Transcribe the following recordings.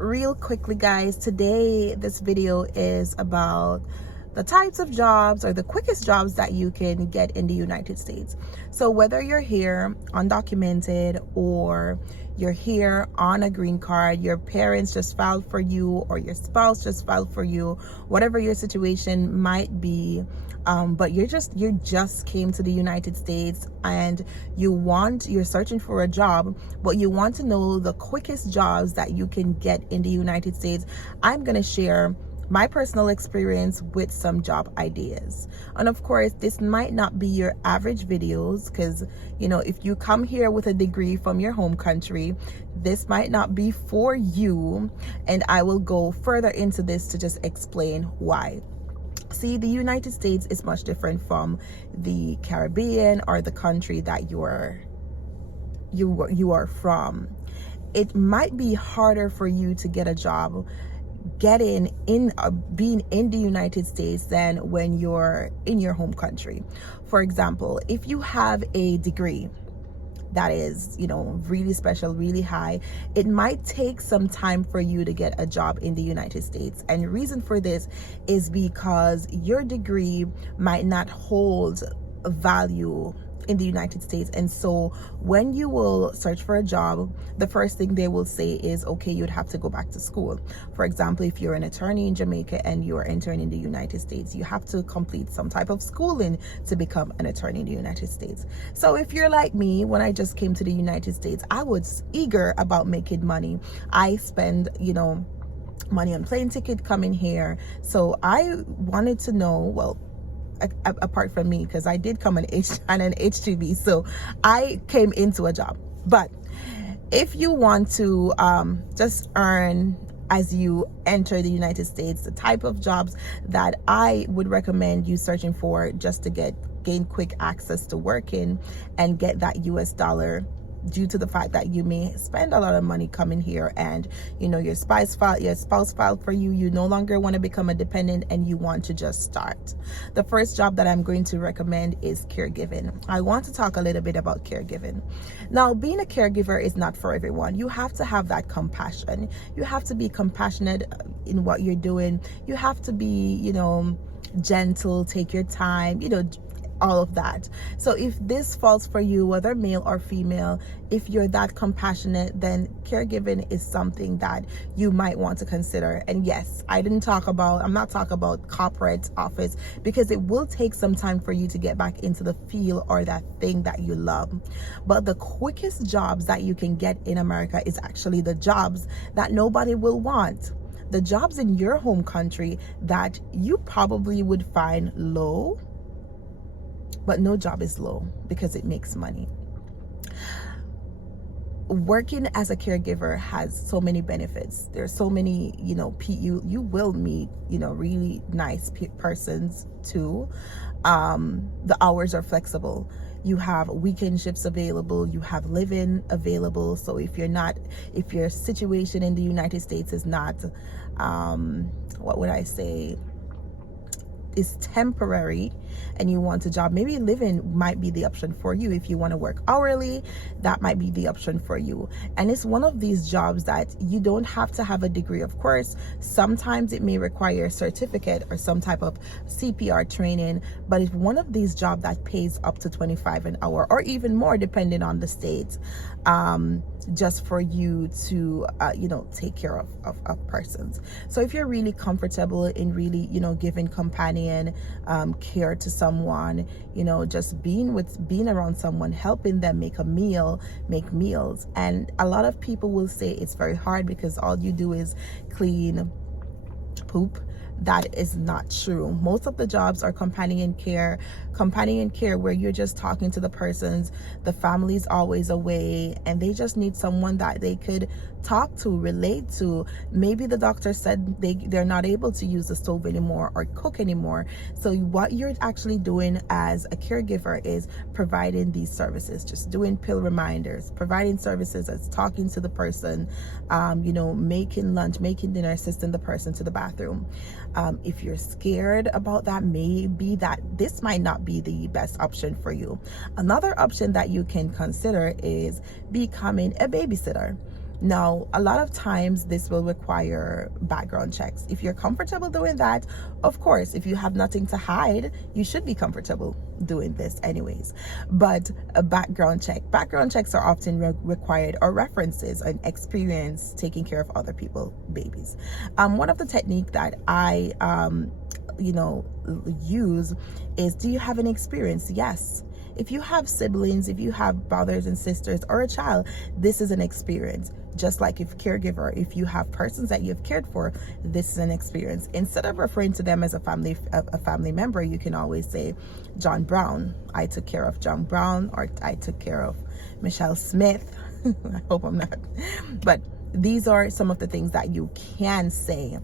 real quickly, guys, today this video is about the types of jobs or the quickest jobs that you can get in the United States. So whether you're here undocumented or you're here on a green card, your parents just filed for you or your spouse just filed for you, whatever your situation might be, but you just came to the United States and you're searching for a job, but you want to know the quickest jobs that you can get in the United States. I'm going to share my personal experience with some job ideas. And of course, this might not be your average videos because, if you come here with a degree from your home country, this might not be for you. And I will go further into this to just explain why. See, the United States is much different from the Caribbean or the country that you are from. It might be harder for you to get a job being in the United States than when you're in your home country. For example, if you have a degree that is, really special, really high, it might take some time for you to get a job in the United States. And the reason for this is because your degree might not hold value in the United States. And so when you will search for a job, the first thing they will say is, okay, you'd have to go back to school. For example, if you're an attorney in Jamaica and you're entering in the United States, you have to complete some type of schooling to become an attorney in the United States. So if you're like me, when I just came to the United States, I was eager about making money. I spend, money on plane ticket coming here. So I wanted to know, well, apart from me, because I did come on an H2B, so I came into a job. But if you want to just earn as you enter the United States, the type of jobs that I would recommend you searching for just to gain quick access to working and get that US dollar, due to the fact that you may spend a lot of money coming here and your spouse filed for you, you no longer want to become a dependent and you want to just start. The first job that I'm going to recommend is caregiving. I want to talk a little bit about caregiving. Now, being a caregiver is not for everyone. You have to have that compassion. You have to be compassionate in what you're doing. You have to be, gentle, take your time, all of that. So if this falls for you, whether male or female, if you're that compassionate, then caregiving is something that you might want to consider. And yes, I'm not talking about corporate office, because it will take some time for you to get back into the feel or that thing that you love. But the quickest jobs that you can get in America is actually the jobs that nobody will want. The jobs in your home country that you probably would find low, but no job is low because it makes money. Working as a caregiver has so many benefits. There's so many, you will meet, really nice persons too. The hours are flexible. You have weekend shifts available. You have live-in available. So if your situation in the United States is not, is temporary and you want a job, maybe living might be the option for you. If you want to work hourly, that might be the option for you. And it's one of these jobs that you don't have to have a degree. Of course, sometimes it may require a certificate or some type of CPR training, but it's one of these jobs that pays up to $25 an hour or even more depending on the state, just for you to take care of persons. So if you're really comfortable in really giving companion care to someone, just being around someone, helping them make meals. And a lot of people will say it's very hard because all you do is clean poop. That is not true. Most of the jobs are companion care where you're just talking to the persons, the family's always away, and they just need someone that they could talk to, relate to. Maybe the doctor said they're not able to use the stove anymore or cook anymore. So what you're actually doing as a caregiver is providing these services, just doing pill reminders, providing services as talking to the person, making lunch, making dinner, assisting the person to the bathroom. If you're scared about that, maybe that this might not be the best option for you. Another option that you can consider is becoming a babysitter. Now, a lot of times this will require background checks. If you're comfortable doing that, of course, if you have nothing to hide, you should be comfortable doing this anyways. But a background checks are often required, or references and experience taking care of other people, babies. One of the technique that I use is, do you have any experience? Yes. If you have siblings, if you have brothers and sisters, or a child, this is an experience. Just like if caregiver, if you have persons that you've cared for, this is an experience. Instead of referring to them as a family member, you can always say, John Brown, I took care of John Brown, or I took care of Michelle Smith. I hope I'm not. But these are some of the things that you can say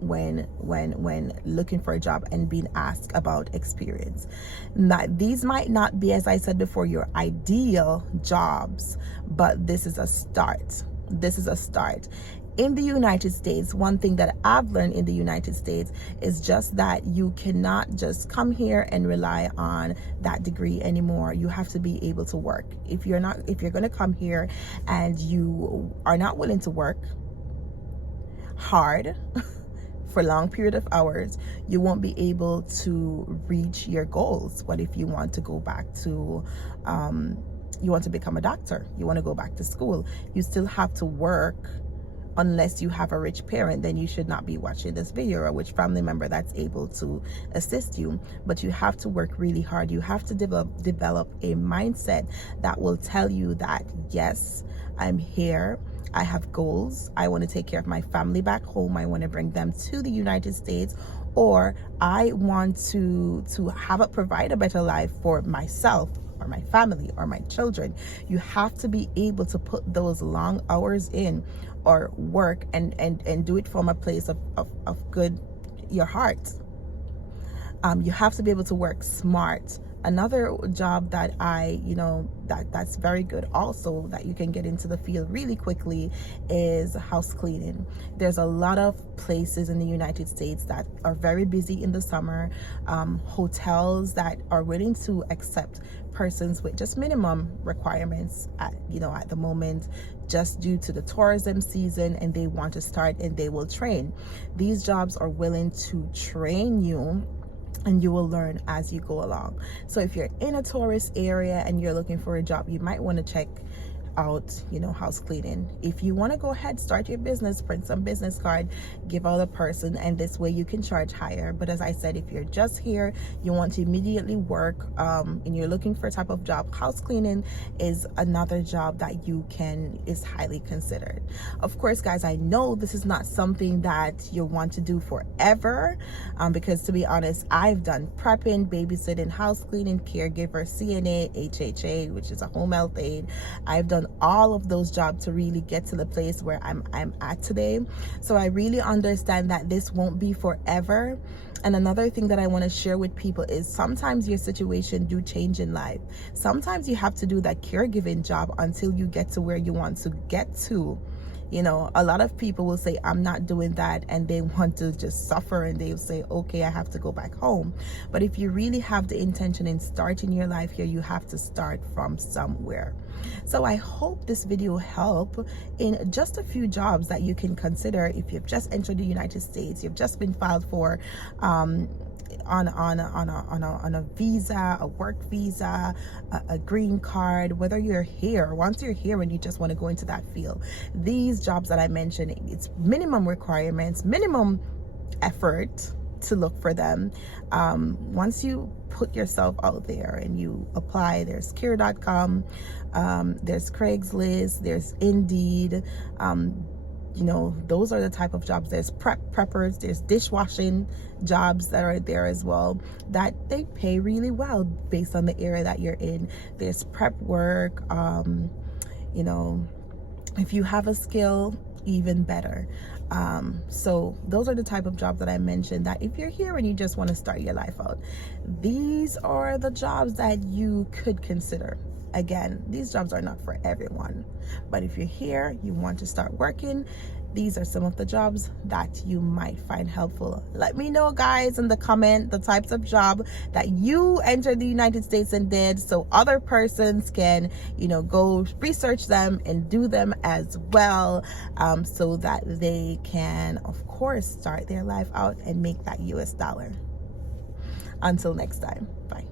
when looking for a job and being asked about experience. Now, these might not be, as I said before, your ideal jobs, but this is a start. This is a start. In the United States, one thing that I've learned in the United States is just that you cannot just come here and rely on that degree anymore. You have to be able to work. If you're going to come here and you are not willing to work hard for a long period of hours, you won't be able to reach your goals. What if you want to go back to you want to become a doctor, you want to go back to school, you still have to work. Unless you have a rich parent, then you should not be watching this video, or which family member that's able to assist you. But you have to work really hard. You have to develop a mindset that will tell you that, yes, I'm here, I have goals, I want to take care of my family back home, I want to bring them to the United States, or I want to provide a better life for myself, or my family, or my children. You have to be able to put those long hours in, or work and do it from a place of good, your heart. You have to be able to work smart. Another job that that's very good also, that you can get into the field really quickly, is house cleaning. There's a lot of places in the United States that are very busy in the summer, hotels that are willing to accept persons with just minimum requirements at the moment, just due to the tourism season, and they want to start and they will train. These jobs are willing to train you, and you will learn as you go along. So if you're in a tourist area and you're looking for a job, you might want to check out house cleaning. If you want to go ahead, start your business, print some business card, give out a person, and this way you can charge higher. But as I said, if you're just here, you want to immediately work, and you're looking for a type of job, house cleaning is another job that is highly considered. Of course, guys, I know this is not something that you want to do forever, because to be honest, I've done prepping, babysitting, house cleaning, caregiver, CNA, HHA, which is a home health aide. I've done all of those jobs to really get to the place where I'm at today. So I really understand that this won't be forever. And another thing that I want to share with people is, sometimes your situation do change in life. Sometimes you have to do that caregiving job until you get to where you want to get to. A lot of people will say, I'm not doing that, and they want to just suffer, and they'll say, okay, I have to go back home. But if you really have the intention in starting your life here, you have to start from somewhere. So I hope this video helped in just a few jobs that you can consider if you've just entered the United States, you've just been filed for on a visa, a work visa, a green card, whether you're here, once you're here and you just want to go into that field. These jobs that I mentioned, it's minimum requirements, minimum effort to look for them. Once you put yourself out there and you apply, there's care.com, there's Craigslist, there's Indeed, those are the type of jobs. There's preppers, there's dishwashing jobs that are there as well, that they pay really well based on the area that you're in. There's prep work, if you have a skill, even better. So those are the type of jobs that I mentioned, that if you're here and you just want to start your life out, these are the jobs that you could consider. Again, these jobs are not for everyone, but if you're here, you want to start working, these are some of the jobs that you might find helpful. Let me know, guys, in the comment the types of job that you entered the United States and did, so other persons can, go research them and do them as well, so that they can, of course, start their life out and make that US dollar. Until next time, bye.